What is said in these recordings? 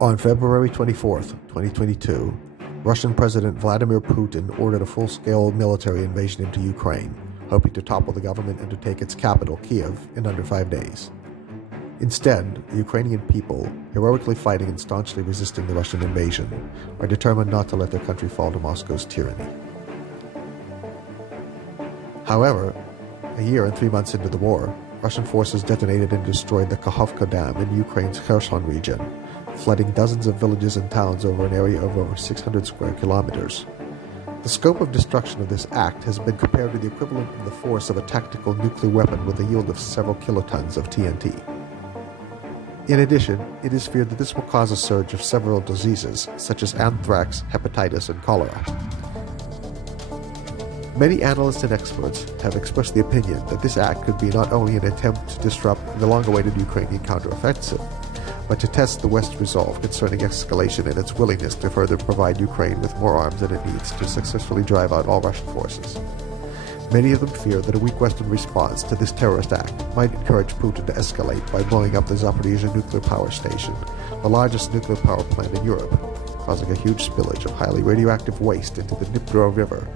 On February 24th, 2022, Russian President Vladimir Putin ordered a full-scale military invasion into Ukraine, hoping to topple the government and to take its capital, Kiev, in under 5 days. Instead, the Ukrainian people, heroically fighting and staunchly resisting the Russian invasion, are determined not to let their country fall to Moscow's tyranny. However, a year and 3 months into the war, Russian forces detonated and destroyed the Kakhovka Dam in Ukraine's Kherson region, flooding dozens of villages and towns over an area of over 600 square kilometers. The scope of destruction of this act has been compared to the equivalent of the force of a tactical nuclear weapon with a yield of several kilotons of TNT. In addition, it is feared that this will cause a surge of several diseases, such as anthrax, hepatitis, and cholera. Many analysts and experts have expressed the opinion that this act could be not only an attempt to disrupt the long-awaited Ukrainian counteroffensive, but to test the West's resolve concerning escalation and its willingness to further provide Ukraine with more arms than it needs to successfully drive out all Russian forces. Many of them fear that a weak Western response to this terrorist act might encourage Putin to escalate by blowing up the Zaporizhzhia nuclear power station, the largest nuclear power plant in Europe, causing a huge spillage of highly radioactive waste into the Dnipro River,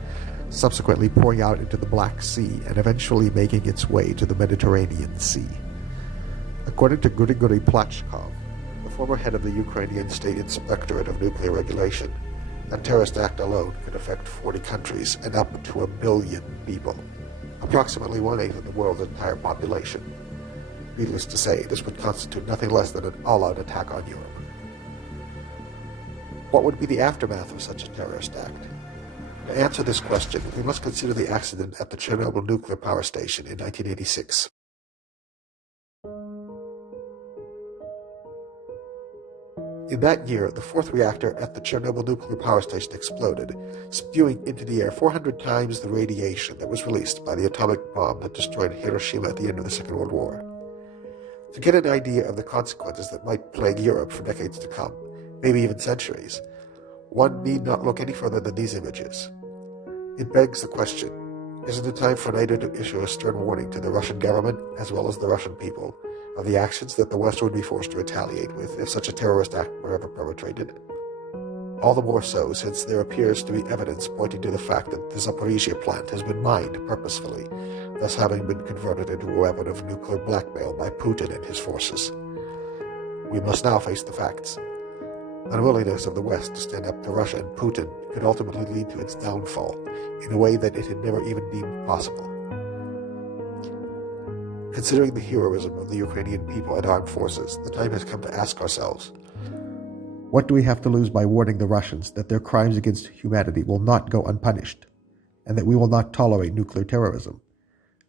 subsequently pouring out into the Black Sea and eventually making its way to the Mediterranean Sea. According to Grigory Plachkov, the former head of the Ukrainian State Inspectorate of Nuclear Regulation, a terrorist act alone could affect 40 countries and up to 1 billion people, approximately 1/8 of the world's entire population. Needless to say, this would constitute nothing less than an all-out attack on Europe. What would be the aftermath of such a terrorist act? To answer this question, we must consider the accident at the Chernobyl nuclear power station in 1986. In that year, the fourth reactor at the Chernobyl nuclear power station exploded, spewing into the air 400 times the radiation that was released by the atomic bomb that destroyed Hiroshima at the end of the Second World War. To get an idea of the consequences that might plague Europe for decades to come, maybe even centuries, one need not look any further than these images. It begs the question, isn't it time for NATO to issue a stern warning to the Russian government, as well as the Russian people, of the actions that the West would be forced to retaliate with if such a terrorist act were ever perpetrated? All the more so since there appears to be evidence pointing to the fact that the Zaporizhzhia plant has been mined purposefully, thus having been converted into a weapon of nuclear blackmail by Putin and his forces. We must now face the facts. Unwillingness of the West to stand up to Russia and Putin could ultimately lead to its downfall in a way that it had never even deemed possible. Considering the heroism of the Ukrainian people and armed forces, the time has come to ask ourselves, what do we have to lose by warning the Russians that their crimes against humanity will not go unpunished, and that we will not tolerate nuclear terrorism?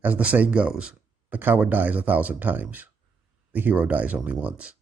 As the saying goes, the coward dies 1,000 times. The hero dies only once.